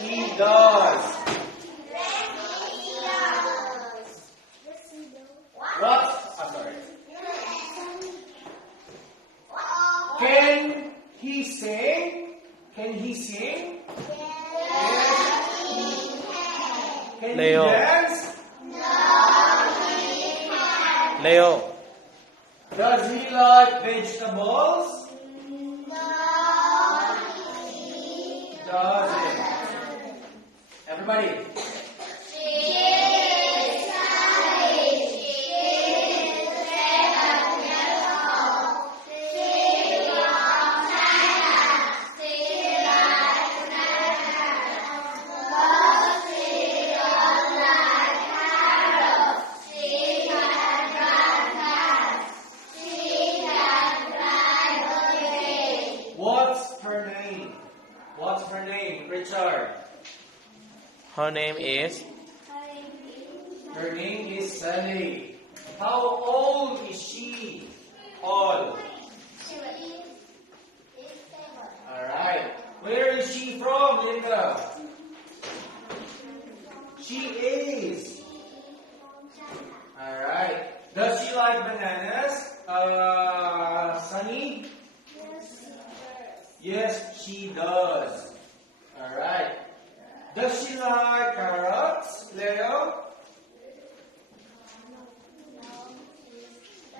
He does. What? I'm sorry. Can he sing? Can he sing? Yes. Can Leo. he dance? Leo. Does he like vegetables? Doesn't. Everybody. What's her name? What's her name, Richard? Her name is Her name is Sally. How old is she? Old. Alright. Where is she from, Linda? She is. Alright. Does she like bananas? Sunny? Yes, she does. Alright. Does she like carrots, Leo?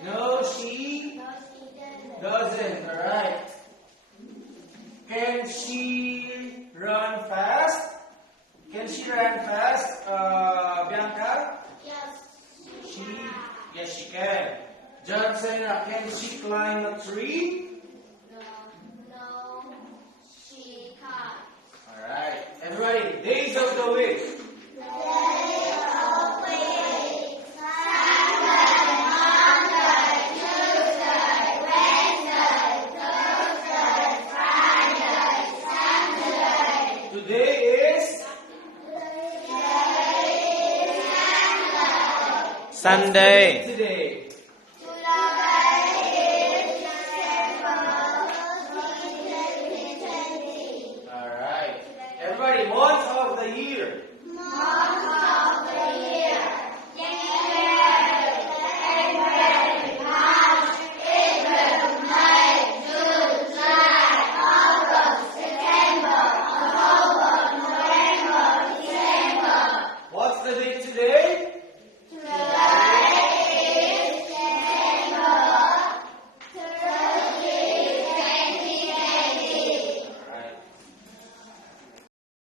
No, she doesn't. Alright. Can she run fast? Can she run fast, Bianca? Yes, she can. Johnson, can she climb a tree? Alright. Everybody, days of the week. Today is Sunday. today. Alright. Everybody, month of the year.